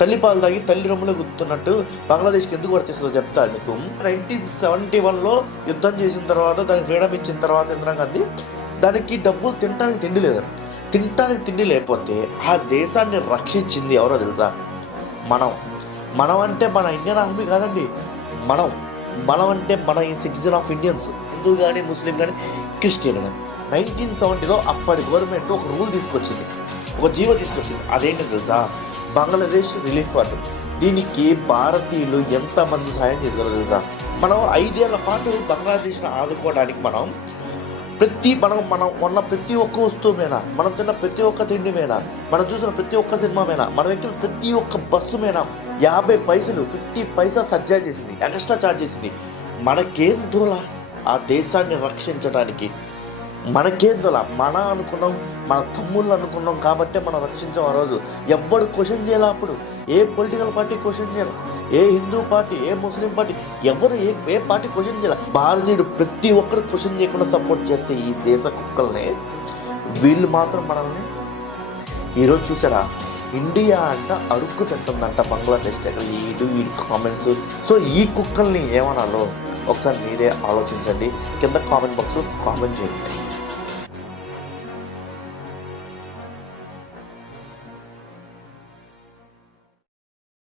తల్లి పాలు తాగి తల్లి రొమ్ములో గుర్తున్నట్టు బంగ్లాదేశ్కి ఎందుకు వర్తిస్తుందో చెప్తాను మీకు. 1971లో యుద్ధం చేసిన తర్వాత, దానికి ఫ్రీడమ్ ఇచ్చిన తర్వాత ఇందిరాగాంధీ దానికి డబ్బులు తినడానికి తిండి లేదు. తినడానికి తిండి లేకపోతే ఆ దేశాన్ని రక్షించింది ఎవరో తెలుసా? మనం అంటే మన ఇండియన్ ఆర్మీ కాదండి. మనం అంటే మన సిటిజన్ ఆఫ్ ఇండియన్స్, హిందూ కానీ, ముస్లిం కానీ, క్రిస్టియన్ కానీ. 1970లో అప్పటి గవర్నమెంట్ ఒక రూల్ తీసుకొచ్చింది, ఒక జీవో తీసుకొచ్చింది. అదేంటి తెలుసా? Bangladesh relief fund. దీనికి భారతీయులు ఎంతమంది సాయం చేశారో తెలుసా? మనం 5 ఏళ్ల పాటు బంగ్లాదేశ్ని ఆదుకోవడానికి మనం ఉన్న ప్రతి ఒక్క వస్తువు మీద, మనం తిన్న ప్రతి ఒక్క తిండి మీద, మనం చూసిన ప్రతి ఒక్క సినిమా మీద, మనం ఎక్కిన ప్రతి ఒక్క బస్సు మీద 50 పైసలు 50 పైసా సర్జా చేసింది, ఎక్స్ట్రా ఛార్జ్ చేసింది. మనకేం దూల ఆ దేశాన్ని రక్షించడానికి? మనకేం దూల? మన అనుకున్నాం, మన తమ్ముళ్ళు అనుకున్నాం కాబట్టే మనం రక్షించాం. ఆ రోజు ఎవ్వడు క్వశ్చన్ చేయాలి. అప్పుడు ఏ పొలిటికల్ పార్టీ క్వశ్చన్ చేయాలి, ఏ హిందూ పార్టీ, ఏ ముస్లిం పార్టీ, ఎవరు ఏ పార్టీ క్వశ్చన్ చేయాలి. భారతీయుడు ప్రతి ఒక్కరు క్వశ్చన్ చేయకుండా సపోర్ట్ చేస్తే ఈ దేశ కుక్కల్ని, వీళ్ళు మాత్రం మనల్ని ఈరోజు చూసారా? ఇండియా అంట అడుక్కు తింటుందంట బంగ్లాదేశ్ దగ్గర. వీడి కామెంట్స్. సో ఈ కుక్కల్ని ఏమనాలో ఒకసారి మీరే ఆలోచించండి. కింద కామెంట్ బాక్స్లో కామెంట్ చేయండి.